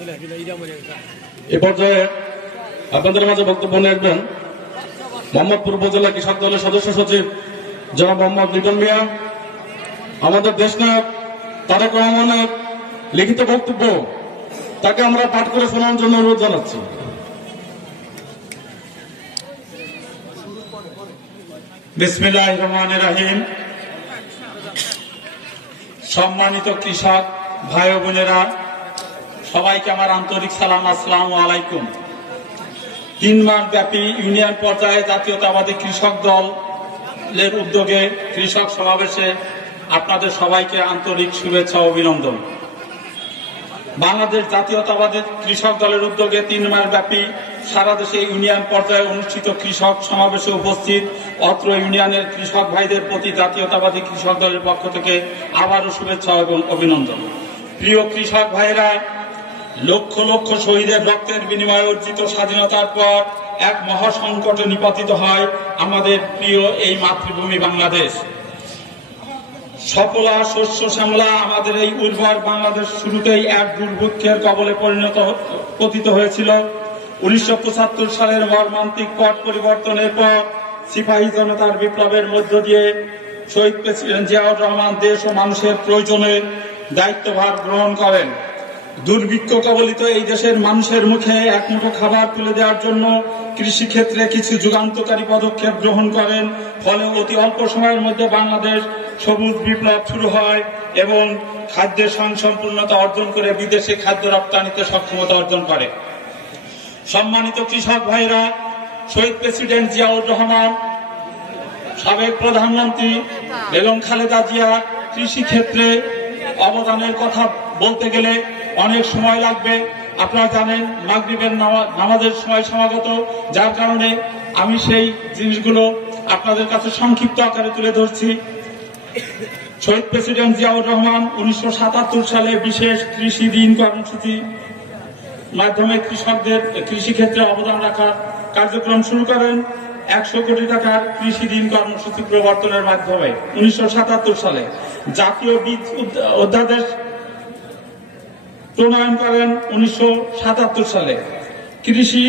এ পর্যায়ে আপনাদের মাঝে বক্তব্য রাখবেন মোহাম্মদপুর উপজেলা কৃষক দলের সদস্য সচিব জনাব মোহাম্মদ লিটন মিয়া। আমাদের দেশনায়ক তারেক রহমানের লিখিত বক্তব্য তাকে আমরা পাঠ করে শোনার জন্য অনুরোধ জানাচ্ছি। বিসমিল্লাহির রহমানির রহিম। সম্মানিত কৃষক ভাই ও বোনেরা, সবাইকে আমার আন্তরিক সালাম, আসসালামু আলাইকুম। 3 মাস ব্যাপী ইউনিয়ন পর্যায়ে জাতীয়তাবাদী কৃষক দলের উদ্যোগে কৃষক সমাবেশে আপনাদের সবাইকে আন্তরিক শুভেচ্ছা ও অভিনন্দন। বাংলাদেশ জাতীয়তাবাদী কৃষক দলের উদ্যোগে 3 মাস ব্যাপী সারা দেশে ইউনিয়ন পর্যায়ে অনুষ্ঠিত কৃষক সমাবেশে উপস্থিত অত্র ইউনিয়নের কৃষক ভাইদের প্রতি জাতীয়তাবাদী কৃষক দলের পক্ষ থেকে আবারও শুভেচ্ছা এবং অভিনন্দন। প্রিয় কৃষক ভাইরা, লক্ষ লক্ষ শহীদের রক্তের বিনিময়ে অর্জিত স্বাধীনতার পর এক মহাসংকটে নিপতিত হয় আমাদের প্রিয় এই মাতৃভূমি বাংলাদেশ। সকলা শস্য শ্যামলা আমাদের এই উর্বর বাংলাদেশ শুরুতেই এক দুর্ভিক্ষের কবলে পতিত হয়েছিল। 1975 সালের মর্মান্তিক পট পরিবর্তনের পর সিপাহী জনতার বিপ্লবের মধ্য দিয়ে শহীদ প্রেসিডেন্ট জিয়াউর রহমান দেশ ও মানুষের প্রয়োজনে দায়িত্বভার গ্রহণ করেন। দুর্ভিক্ষ কবলিত এই দেশের মানুষের মুখে এক মুঠো খাবার তুলে দেওয়ার জন্য কৃষি ক্ষেত্রে কিছু যুগান্তকারী পদক্ষেপ গ্রহণ করেন। ফলে অতি অল্প সময়ের মধ্যে বাংলাদেশ সবুজ বিপ্লব শুরু হয় এবং খাদ্যের স্বয়ংসম্পূর্ণতা অর্জন করে বিদেশে খাদ্য রপ্তানিতে সক্ষমতা অর্জন করে। সম্মানিত কৃষক ভাইরা, শহীদ প্রেসিডেন্ট জিয়াউর রহমান, সাবেক প্রধানমন্ত্রী বেগম খালেদা জিয়া কৃষি ক্ষেত্রে অবদানের কথা বলতে গেলে অনেক সময় লাগবে। আপনারা জানেন মাগরিবের নামাজের সময় সমাগত, যার কারণে আমি সেই জিনিসগুলো আপনাদের কাছে সংক্ষিপ্ত আকারে তুলে ধরছি। শহীদ প্রেসিডেন্ট জিয়াউর রহমান 1977 সালে বিশেষ কৃষি দিন কর্মসূচি মাধ্যমে কৃষকদের কৃষি ক্ষেত্রে অবদান রাখার কার্যক্রম শুরু করেন। 100 কোটি টাকার কৃষি দিন কর্মসূচি প্রবর্তনের মাধ্যমে 1977 সালে জাতীয় বীজ অধ্যাদেশ প্রণয়ন করেন। 1977 সালে কৃষি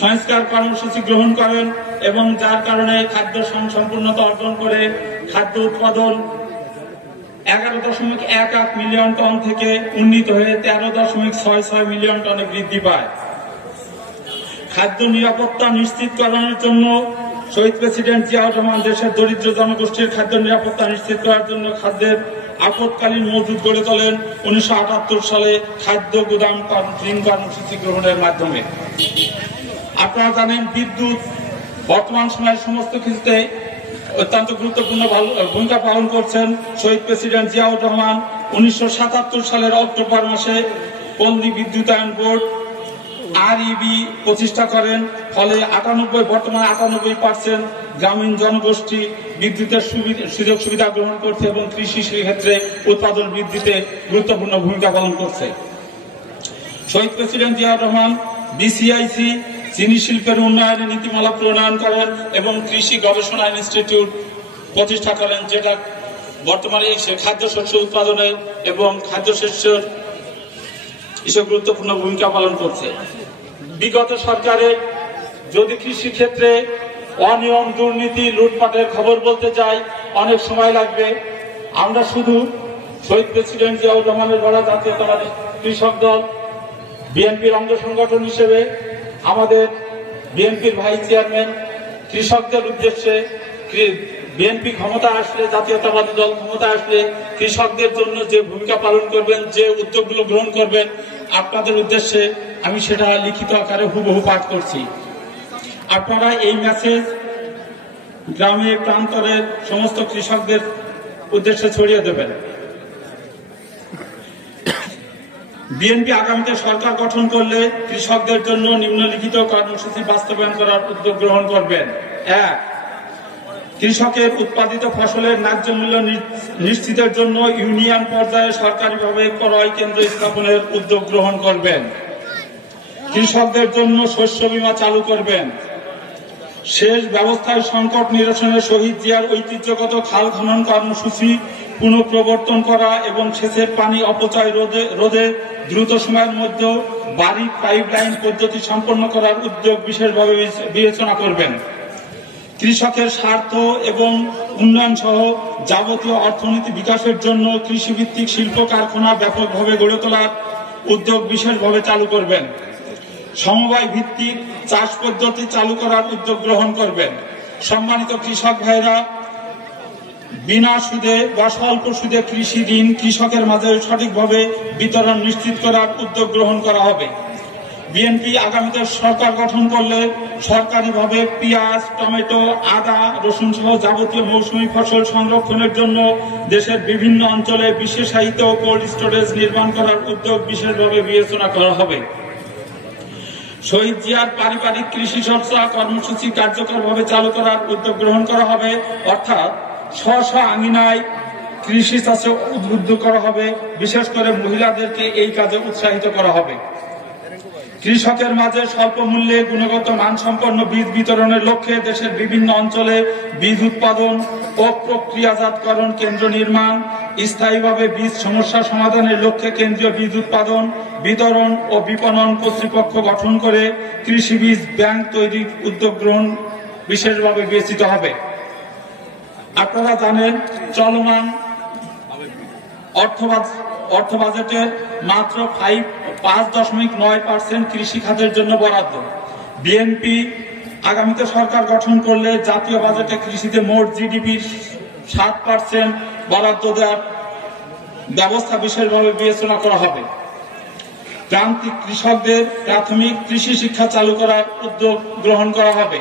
সংস্কার কর্মসূচি গ্রহণ করেন এবং যার কারণে খাদ্য স্বয়ংসম্পূর্ণতা অর্জন করে খাদ্য উৎপাদন 11.11 মিলিয়ন টন থেকে উন্নীত হয়ে 13.66 মিলিয়ন টনে বৃদ্ধি পায়। খাদ্য নিরাপত্তা নিশ্চিতকরণের জন্য শহীদ প্রেসিডেন্ট জিয়াউর রহমান দেশের দরিদ্র জনগোষ্ঠীর খাদ্য নিরাপত্তা নিশ্চিত করার জন্য খাদ্যের আপৎকালীন মজুদ গড়ে তোলেন 1978 সালে খাদ্য গুদাম ঋণ কর্মসূচি গ্রহণের মাধ্যমে। আপনারা জানেন বিদ্যুৎ বর্তমান সময়ের সমস্ত কিছুতে অত্যন্ত গুরুত্বপূর্ণ ভূমিকা পালন করছেন। শহীদ প্রেসিডেন্ট জিয়াউর রহমান 1977 সালের অক্টোবর মাসে পল্লী বিদ্যুতায়ন বোর্ড REB প্রতিষ্ঠা করেন। ফলে বর্তমানে 98% গ্রামীণ জনগোষ্ঠী বিদ্যুতের সুযোগ সুবিধা গ্রহণ করছে এবং কৃষি ক্ষেত্রে উৎপাদন বৃদ্ধিতে গুরুত্বপূর্ণ ভূমিকা পালন করছে। শহীদ প্রেসিডেন্ট জিয়াউর রহমান BCIC চিনি শিল্পের উন্নয়নে নীতিমালা প্রণয়ন করেন এবং কৃষি গবেষণা ইনস্টিটিউট প্রতিষ্ঠা করেন, যেটা বর্তমানে খাদ্যশস্য উৎপাদনে এবং খাদ্যশস্যের এসব গুরুত্বপূর্ণ ভূমিকা পালন করছে। বিগত সরকারের যদি কৃষি ক্ষেত্রে অনিয়ম, দুর্নীতি, লুটপাটের খবর বলতে যাই অনেক সময় লাগবে। আমরা শুধু শহীদ প্রেসিডেন্ট জিয়াউর রহমানের গড়া জাতীয়তাবাদী কৃষক দল বিএনপির অঙ্গ সংগঠন হিসেবে আমাদের বিএনপির ভাইস চেয়ারম্যান কৃষকদের উদ্দেশ্যে বিএনপি ক্ষমতা আসলে, জাতীয়তাবাদী দল ক্ষমতা আসলে কৃষকদের জন্য যে ভূমিকা পালন করবেন, যে উদ্যোগগুলো গ্রহণ করবেন, আপনাদের উদ্দেশ্যে আমি সেটা লিখিত আকারে হুবহু পাঠ করছি। আপনারা এই মেসেজ গ্রামে প্রান্তরের সমস্ত কৃষকদের উদ্দেশ্যে ছড়িয়ে দেবেন। বিএনপি আগামীতে সরকার গঠন করলে কৃষকদের জন্য নিম্নলিখিত কর্মসূচি বাস্তবায়ন করার উদ্যোগ গ্রহণ করবেন। 1. কৃষকের উৎপাদিত ফসলের ন্যায্য মূল্য নিশ্চিতের জন্য ইউনিয়ন পর্যায়ে সরকারিভাবে ক্রয় কেন্দ্র স্থাপনের উদ্যোগ গ্রহণ করবেন। কৃষকদের জন্য শস্য বীমা চালু করবেন। সেচ ব্যবস্থায় সংকট নিরসনে শহীদ জিয়ার ঐতিহ্যগত খাল খনন কর্মসূচি পুনঃপ্রবর্তন করা এবং সেচের পানি অপচয় রোধে দ্রুত সময়ের মধ্যে বাড়ি পাইপলাইন পদ্ধতি সম্পন্ন করার উদ্যোগ বিশেষভাবে বিবেচনা করবেন। কৃষকের স্বার্থ এবং উন্নয়ন সহ যাবতীয় অর্থনীতি বিকাশের জন্য কৃষিভিত্তিক শিল্প কারখানা ব্যাপকভাবে গড়ে তোলার উদ্যোগ বিশেষভাবে চালু করবেন। সমবায় ভিত্তিক চাষ পদ্ধতি চালু করার উদ্যোগ গ্রহণ করবেন। সম্মানিত কৃষক ভাইরা, বিনা সুদে বা স্বল্প সুদে কৃষি ঋণ কৃষকের মাঝে সঠিকভাবে বিতরণ নিশ্চিত করার উদ্যোগ গ্রহণ করা হবে। বিএনপি আগামীতে সরকার গঠন করলে সরকারিভাবে পেঁয়াজ, টমেটো, আদা, রসুন সহ যাবতীয় মৌসুমী ফসল সংরক্ষণের জন্য দেশের বিভিন্ন অঞ্চলে বিশেষায়িত কোল্ড স্টোরেজ নির্মাণ করার উদ্যোগ বিশেষভাবে বিবেচনা করা হবে। শহীদ জিয়ার পারিবারিক কৃষি চর্চা কর্মসূচি কার্যকরভাবে চালু করার উদ্যোগ গ্রহণ করা হবে, অর্থাৎ স্ব আঙিনায় কৃষি চাষে উদ্বুদ্ধ করা হবে। বিশেষ করে মহিলাদেরকে এই কাজে উৎসাহিত করা হবে। কৃষকের মাঝে স্বল্প মূল্যে গুণগত মানসম্পন্ন বীজ বিতরণের লক্ষ্যে দেশের বিভিন্ন অঞ্চলে বীজ উৎপাদন ও প্রক্রিয়াজাতকরণ কেন্দ্র নির্মাণ, স্থায়ীভাবে বীজ সমস্যা সমাধানের লক্ষ্যে কেন্দ্রীয় বীজ উৎপাদন, বিতরণ ও বিপণন কর্তৃপক্ষ গঠন করে কৃষি বীজ ব্যাংক তৈরির উদ্যোগ গ্রহণ বিশেষভাবে বিবেচিত হবে। আপনারা জানেন, চলমান অর্থ বাজেটের মাত্র 5.9% কৃষি খাতের জন্য বরাদ্দ। বিএনপি আগামীতে সরকার গঠন করলে জাতীয় বাজেটে কৃষিতে মোট জিডিপির 7% বরাদ্দ দেওয়ার ব্যবস্থা বিশেষভাবে বিবেচনা করা হবে। প্রান্তিক কৃষকদের প্রাথমিক কৃষি শিক্ষা চালু করার উদ্যোগ গ্রহণ করা হবে।